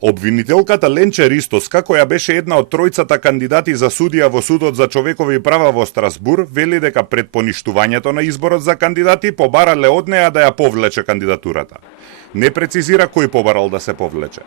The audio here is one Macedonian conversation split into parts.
Обвинителката Ленче Ристоска, која беше една од тројцата кандидати за судија во Судот за човекови права во Страсбур, вели дека пред поништувањето на изборот за кандидати побарале од неа да ја повлече кандидатурата. Не прецизира кој побарал да се повлече.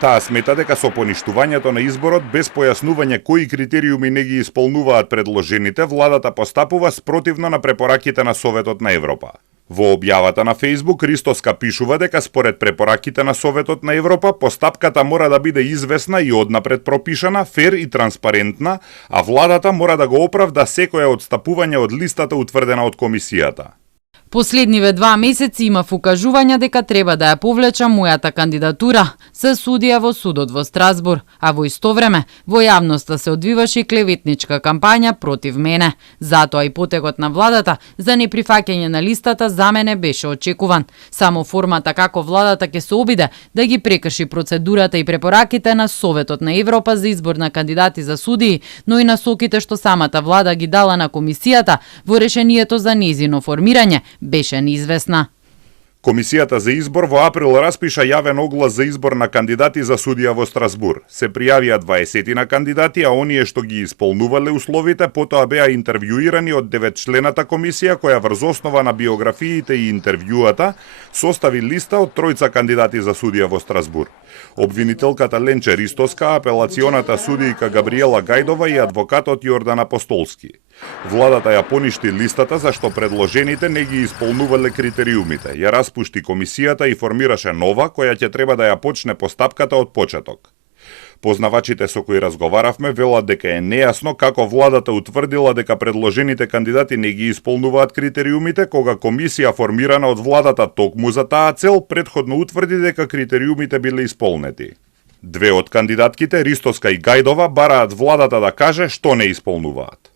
Таа смета дека со поништувањето на изборот без појаснување кои критериуми не ги исполнуваат предложените, владата постапува спротивно на препораките на Советот на Европа. Во објавата на Facebook Ристоска пишува дека според препораките на Советот на Европа постапката мора да биде известна и однапред пропишана, фер и транспарентна, а владата мора да го оправда секое одстапување од листата утврдена од комисијата. Последниве 2 месеци имав укажувања дека треба да ја повлечам мојата кандидатура за судија во судот во Страсбур, а во исто време во јавноста се одвиваше клеветничка кампања против мене. Затоа и потегот на владата за неприфаќање на листата за мене беше очекуван. Само формата како владата ќе се обиде да ги прекрши процедурата и препораките на Советот на Европа за избор на кандидати за судии, но и насоките што самата влада ги дала на комисијата во решението за нејзино формирање беше неизвестна. Комисијата за избор во април распиша јавен оглас за избор на кандидати за судија во Страсбур. Се пријавија 20 на кандидати, а оние што ги исполнувале условите потоа беа интервјуирани од 9-члената комисија која врз основа на биографиите и интервјуата состави листа од 3 кандидати за судија во Страсбур. Обвинителката Ленче Ристоска, апелационата судијка Габриела Гајдова и адвокатот Јордан Апостолски. Владата ја поништи листата зашто предложените не ги исполнувале критериумите. Ја распушти комисијата и формираше нова која ќе треба да ја почне постапката од почеток. Познавачите со кои разговаравме велат дека е нејасно како владата утврдила дека предложените кандидати не ги исполнуваат критериумите, кога комисија формирана од владата токму за таа цел претходно утврди дека критериумите биле исполнети. Две од кандидатките, Ристоска и Гајдова, бараат владата да каже што не исполнуваат.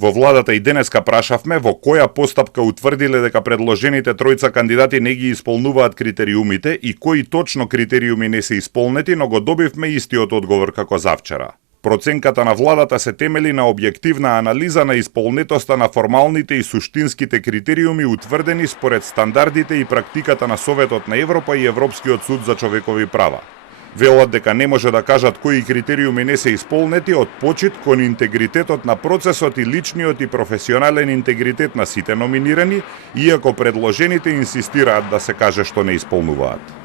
Во владата и денеска прашавме во која постапка утврдиле дека предложените 3 кандидати не ги исполнуваат критериумите и кои точно критериуми не се исполнети, но го добивме истиот одговор како завчера. Проценката на владата се темели на објективна анализа на исполнетоста на формалните и суштинските критериуми утврдени според стандардите и практиката на Советот на Европа и Европскиот суд за човекови права. Велат дека не може да кажат кои критериуми не се исполнети од почит кон интегритетот на процесот и личниот и професионален интегритет на сите номинирани, иако предложените инсистираат да се каже што не исполнуваат.